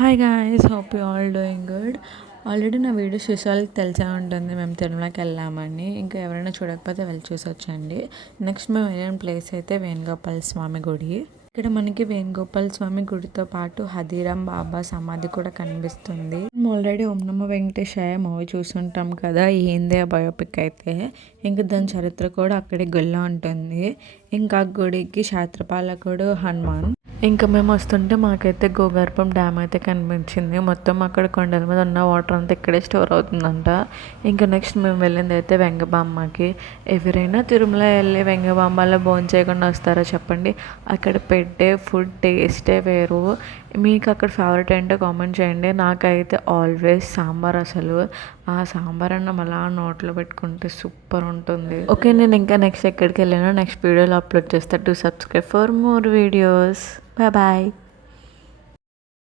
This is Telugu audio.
Hi guys, hope you all doing good. Already నా వీడియోస్ చూసే వాళ్ళకి తెలిసే ఉంటుంది మేము తిరుమలకి వెళ్ళామని. ఇంకా ఎవరైనా చూడకపోతే వెళ్ళి చూసి వచ్చండి. నెక్స్ట్ మేము వెళ్ళిన ప్లేస్ అయితే వేణుగోపాల స్వామి గుడి. ఇక్కడ మనకి వేణుగోపాల స్వామి గుడితో పాటు హదీరాం బాబా సమాధి కూడా కనిపిస్తుంది. మేము ఆల్రెడీ ఓం నమో వెంకటేశాయ మూవీ చూసుంటాం కదా, ఏంది ఆ బయోపిక్ అయితే. ఇంకా దాని చరిత్ర కూడా అక్కడే గుళ్ళో ఉంటుంది. ఇంకా గుడికి క్షేత్రపాలకుడు హనుమాన్. ఇంకా మేము వస్తుంటే మాకైతే గోగర్భం డ్యామ్ అయితే కనిపించింది. మొత్తం అక్కడ కొండల మీద ఉన్న వాటర్ అంతా ఇక్కడే స్టోర్ అవుతుందంట. ఇంకా నెక్స్ట్ మేము వెళ్ళింది అయితే వెంగబామ్మకి. ఎవరైనా తిరుమల వెళ్ళి వెంగబామ్మలో భోజనం చేయకుండా వస్తారో చెప్పండి. అక్కడ పెట్టే ఫుడ్ టేస్టే వేరు. మీకు అక్కడ ఫేవరెట్ ఏంటో కామెంట్ చేయండి. నాకైతే ఆల్వేస్ సాంబార్. అసలు ఆ సాంబార్ అన్నం అలా నోట్లో పెట్టుకుంటే సూపర్ ఉంటుంది. ఓకే, నేను ఇంకా నెక్స్ట్ ఎక్కడికి వెళ్ళానో నెక్స్ట్ వీడియోలో అప్లోడ్ చేస్తా. To subscribe for more videos. Bye bye.